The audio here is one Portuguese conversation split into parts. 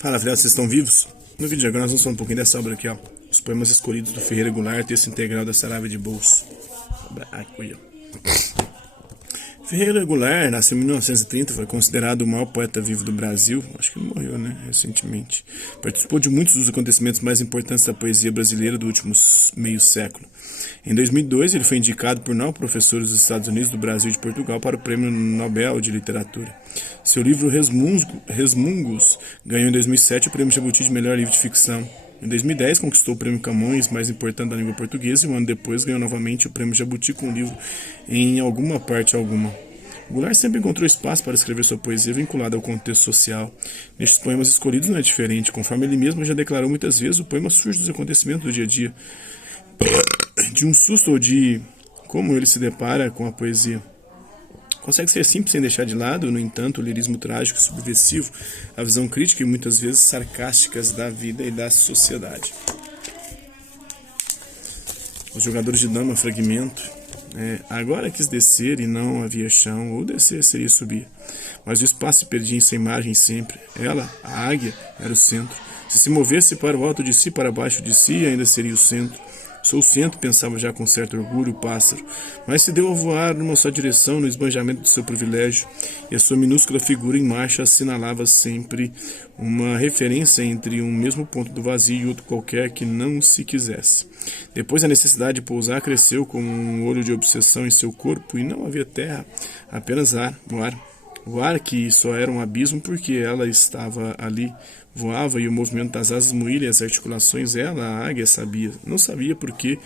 Fala, filhotes, vocês estão vivos? No vídeo de agora nós vamos falar um pouquinho dessa obra aqui, ó. Os poemas escolhidos do Ferreira Goulart, texto integral da Saraiva de Bolso. Aqui, ó. Ferreira Goulart nasceu em 1930, foi considerado o maior poeta vivo do Brasil. Acho que ele morreu, né, recentemente. Participou de muitos dos acontecimentos mais importantes da poesia brasileira do último meio século. Em 2002, ele foi indicado por 9 professores dos Estados Unidos, do Brasil e de Portugal para o Prêmio Nobel de Literatura. Seu livro Resmungos ganhou em 2007 o Prêmio Jabuti de Melhor Livro de Ficção. Em 2010, conquistou o Prêmio Camões, mais importante da língua portuguesa, e um ano depois ganhou novamente o Prêmio Jabuti com o livro Em Alguma Parte Alguma. Goulart sempre encontrou espaço para escrever sua poesia vinculada ao contexto social. Nestes poemas escolhidos não é diferente. Conforme ele mesmo já declarou muitas vezes, o poema surge dos acontecimentos do dia a dia, de um susto ou de como ele se depara com a poesia. Consegue ser simples sem deixar de lado, no entanto, o lirismo trágico e subversivo, a visão crítica e muitas vezes sarcásticas da vida e da sociedade. Os jogadores de dama, fragmento. Agora quis descer e não havia chão, ou descer seria subir. Mas o espaço se perdia em sua imagem sempre. Ela, a águia, era o centro. Se movesse para o alto de si, para baixo de si, ainda seria o centro. Sou o centro, pensava já com certo orgulho o pássaro, mas se deu a voar numa só direção no esbanjamento do seu privilégio, e a sua minúscula figura em marcha assinalava sempre uma referência entre um mesmo ponto do vazio e outro qualquer que não se quisesse. Depois a necessidade de pousar cresceu como um olho de obsessão em seu corpo, e não havia terra, apenas ar, o ar. O ar que só era um abismo porque ela estava ali, voava e o movimento das asas moía as articulações. Ela, a águia, sabia. Não sabia por que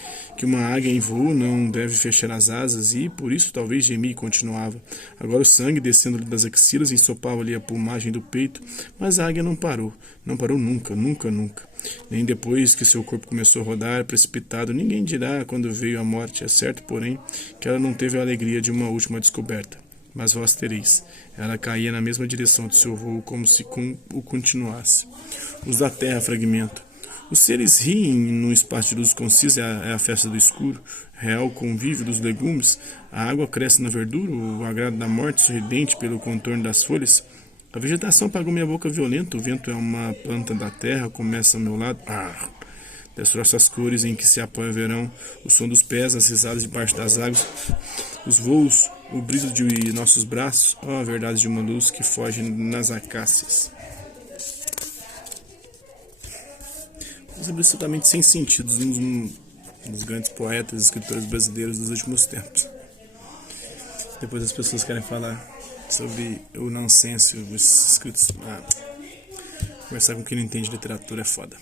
uma águia em voo não deve fechar as asas e, por isso, talvez gemia e continuava. Agora o sangue descendo-lhe das axilas ensopava-lhe a plumagem do peito, mas a águia não parou. Não parou nunca, nunca, nunca. Nem depois que seu corpo começou a rodar, precipitado, ninguém dirá quando veio a morte. É certo, porém, que ela não teve a alegria de uma última descoberta. Mas vós tereis. Ela caía na mesma direção de seu voo, como se o continuasse. Os da terra, fragmento. Os seres riem num espaço de luz concisa, é a festa do escuro, real convívio dos legumes. A água cresce na verdura, o agrado da morte sorridente pelo contorno das folhas. A vegetação apagou minha boca violenta, o vento é uma planta da terra, começa ao meu lado. Destroça as cores em que se apoia o verão, o som dos pés, as risadas debaixo das águas, os voos, o brilho de nossos braços, a verdade de uma luz que foge nas acácias. Coisas absolutamente sem sentido, um dos grandes poetas e escritores brasileiros dos últimos tempos. Depois as pessoas querem falar sobre o nonsense, os escritos. Conversar com quem não entende literatura é foda.